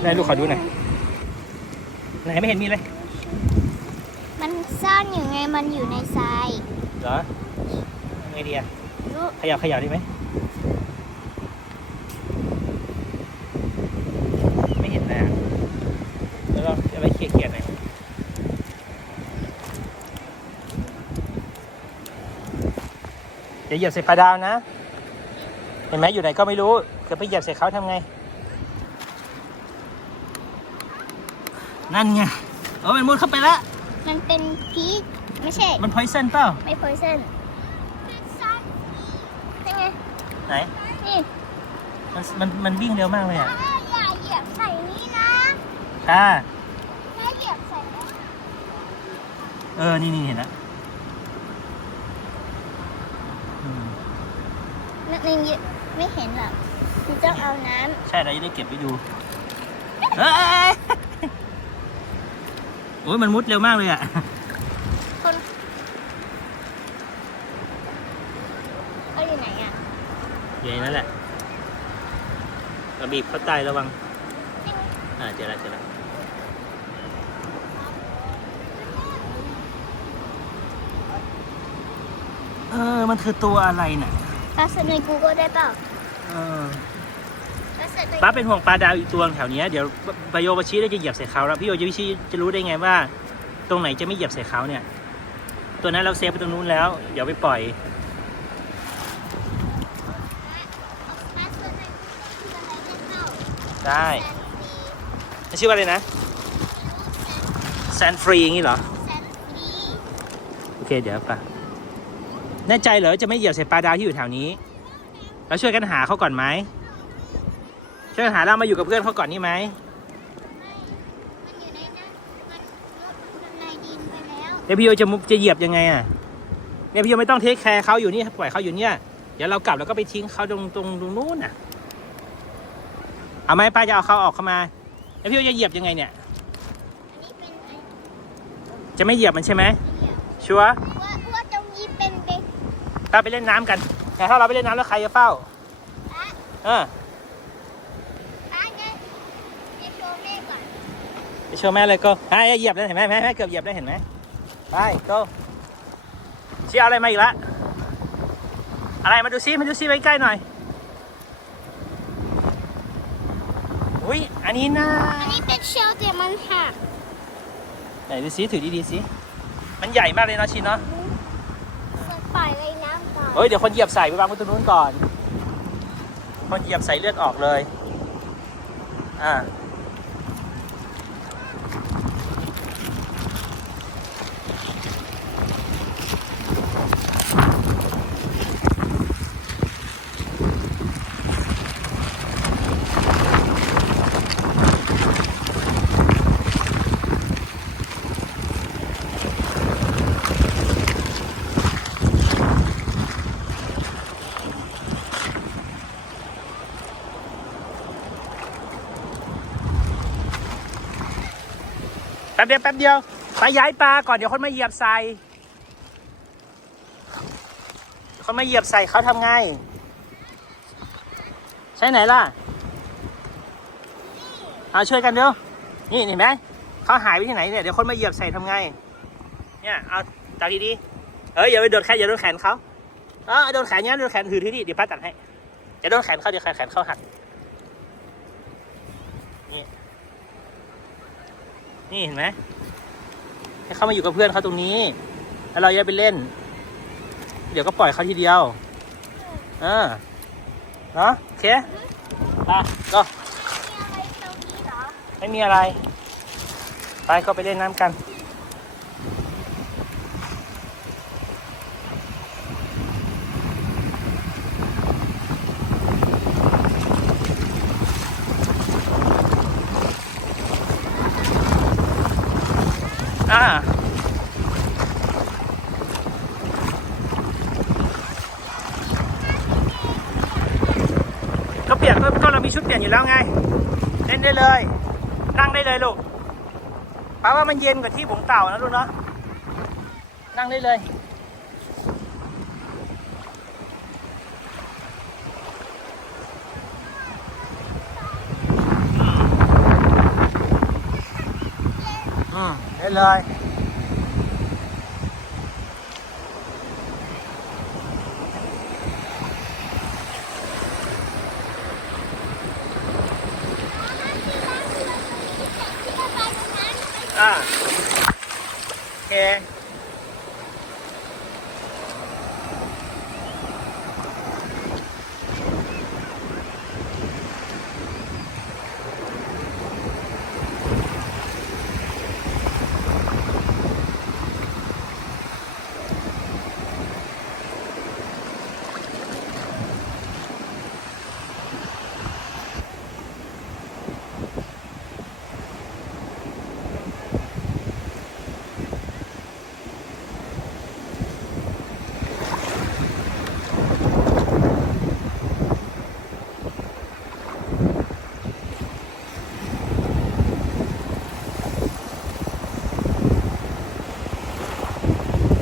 ไหนลูกขอดูหน่อยไหนไม่เห็นมีเลยมันซ่อนอยู่ไงมันอยู่ในทรายเหรอไงดีอะขยับได้ไหมไม่เห็นนะแล้วเราจะไปเขี่ยหน่อยอย่าเหยียบใส่ปลาดาวนะเห็นไหมอยู่ไหนก็ไม่รู้เกิดไปเหยียบใส่เขาทำไงนั่นไงมันมุดเข้าไปแล้วมันเป็นพีชไม่ใช่มันพอยซันเปล่าไม่พอยซันนี่ไงไหนนี่มันวิ่งเร็วมากเลยอ่ะอย่าเหยียบใส่นี้นะค่ะถ้าเหยียบใส่แล้วนี่เห็นแล้วนั่นไม่เห็นหรอกมันต้องเอาน้ำใช่เราจะได้เก็บไว้ดูโอ้ยมันมุดเร็วมากเลยอ่ะคนเขาอยู่ไหนอ่ะอยู่ในนั้นแหละกระบีบเขาตายระวังเจอแล้วมันคือตัวอะไรน่ะป้าเสิร์ชใน Google ได้เปล่าป้าเป็นห่วงปลาดาวอีกตัวแถวนี้เดี๋ยวปโยบชิได้จะเหยียบใส่เขาแล้วพี่โยชิจะรู้ได้ไงว่าตรงไหนจะไม่เหยียบใส่เขาเนี่ยตัวนั้นเราเซฟไปตรงนู้นแล้วเดี๋ยวไปปล่อยได้ชื่อว่าอะไรนะแซนฟรีอย่างนี้เหรอโอเคเดี๋ยวป่ะแน่ใจเหรอจะไม่เหยียบใส่ปลาดาวที่อยู่แถวนี้แล้วช่วยกันหาเขาก่อนไหมช่วยกันหาแล้วมาอยู่กับเพื่อนเขาก่อนนี่ไหมเดี๋ยวพี่โยจะเหยียบยังไงอ่ะเนี่ยพี่โยไม่ต้องเทคแคร์เขาอยู่นี่ปล่อยเขาอยู่เนี่ยเดี๋ยวเรากลับแล้วก็ไปทิ้งเขาตรงนู้นน่ะเอาไหมป้าจะเอาเขาออกเข้ามาแล้วพี่โยจะเหยียบยังไงเนี่ยจะไม่เหยียบมันใช่ไหมชัวร์ว่าตรงนี้เป็นป้าไปเล่นน้ำกันแต่ถ้าเราไปเล่นน้ำแล้วใครจะเฝ้าไปโชว์แม่เลยก็เหยียบแล้วเห็นไหมแม่เกือบเหยียบได้เห็นไหมไปก็เชี่ยอะไรมาอีกละอะไรมาดูซิไว้ใกล้หน่อยอุ้ยอันนี้เป็นเชลแต่มันหักไหนดูซิถือดีๆสิมันใหญ่มากเลยเนาะชินเนาะปล่อยเลยน้ำก่อนเดี๋ยวคนเหยียบใส่ไปวางไว้ตรงนู้นก่อนคนเหยียบใส่เลือดออกเลยแป๊บเดียวไปย้ายปลาก่อนเดี๋ยวคนมาเหยียบใส่เขาทำไงใช่ไหนล่ะช่วยกันเดี๋ยวนี่เห็นไหมเขาหายไปที่ไหนเนี่ยเดี๋ยวคนมาเหยียบใส่ทำไงเนี่ยเอาจับดีๆอย่าไปโดนแขนเขาโดนแขนเนี้ยโดนแขนถือที่นี่เดี๋ยวป้าตัดให้จะโดนแขนเขาเดี๋ยวแขนเขาหักนี่เห็นไหมให้เขามาอยู่กับเพื่อนเขาตรงนี้แล้วเราอย่าไปเล่นเดี๋ยวก็ปล่อยเขาทีเดียวเนาะโอเคก็ไม่มีอะไรไปก็ไปเล่นน้ำกันก็เปลี่ยนก็เรามีชุดเปลี่ยนอยู่แล้วไงเล่นได้เลยนั่งได้เลยลูกป้าว่ามันเย็นกว่าที่ผมเต่านะลูกเนาะนั่งได้เลย ได้เลยอ่าโอเค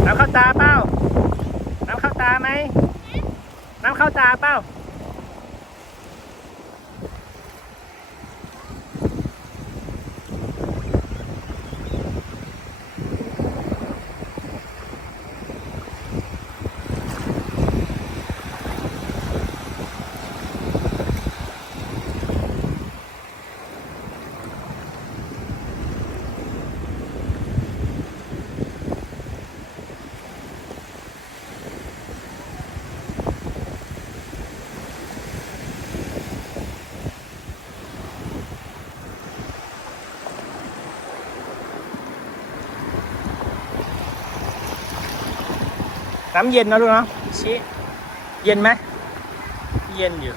น้ำเข้าตาเปล่าน้ำเข้าตาไหมน้ำเข้าตาเปล่าน้ำเย็นนะลูกเนาะชี้เย็นไหมเย็นอยู่